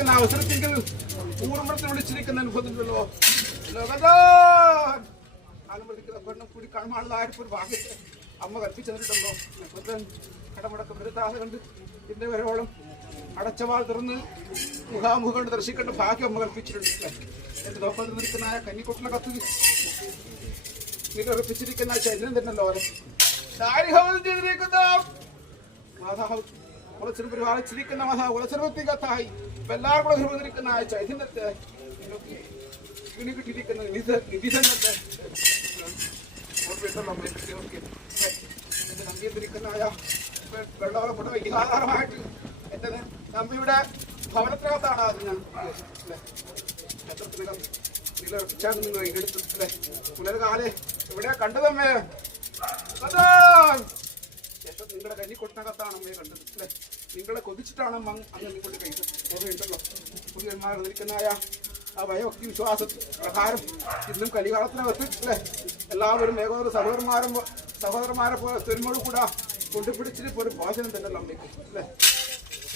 വന്നിരിക്കുന്ന അവസരത്തിൽ പൂർണ്ണത്തിൽ വിളിച്ചിരിക്കുന്ന അനുഭവത്തിലല്ലോ അനുമതിക്കുന്ന പെണ്ണം കൂടി കാണുവാനുള്ള ആർക്കും ഒരു ഭാഗ്യത്തെ അമ്മ കൽപ്പിച്ചിട്ടുണ്ടല്ലോ. കടമടക്കം വരുത്താതെ കണ്ട് ഇതിന്റെ വരോളം അടച്ചവാൾ തുറന്ന് മുഖാമുഖം കൊണ്ട് ദർശിക്കേണ്ട ഭാഗ്യം അമ്മ കൽപ്പിച്ചിട്ടുണ്ട്. എന്റെ നോക്കത്തിൽ നിൽക്കുന്ന കന്നിക്കുട്ടിനെ കത്ത് നിലയുറപ്പിച്ചിരിക്കുന്ന ചൈതന്യം തന്നെയല്ലോ അവരെ ചെയ്തിരിക്കുന്ന മാതാവ് കുളച്ചിന് പരിപാലിച്ചിരിക്കുന്ന മാതാവ് കുളച്ചിനത്തിക്കത്തായി എല്ലാവരും കൂടെ നിർവഹിച്ചിരിക്കുന്ന ചൈതന്യത്തെ ഇനി കിട്ടിയിരിക്കുന്ന നിധി തന്നെ നമ്പിയിരിക്കുന്ന വെള്ളമുട വൈകാധാരമായിട്ട് എന്റെ നമ്പിയുടെ ഭവനത്തിനകത്താണ് അത് ഞാൻ നിങ്ങൾ എടുത്തു അല്ലെ പുലർകാലെ ഇവിടെ കണ്ടതമ്മേ നിങ്ങളുടെ കന്നിക്കൊട്ടിനകത്താണ് അമ്മയെ കണ്ടത് അല്ലെ നിങ്ങളെ കൊതിച്ചിട്ടാണ് അങ്ങ് നിങ്ങളുടെ കൈ ഓർമ്മയുണ്ടല്ലോ പുതിയന്മാർ നിൽക്കുന്നതായ ആ ഭയഭക്തി വിശ്വാസ പ്രകാരം ഇന്നും കലികാലത്തിനകത്ത് അല്ലെ എല്ലാവരും ഏകോദര സഹോദരന്മാരെ പോലെ ഒരുമോട് കൂടെ കൊണ്ടുപിടിച്ചിട്ട് ഒരു ഭോജനം തന്നെയല്ലോ അമ്മയ്ക്ക് അല്ലെ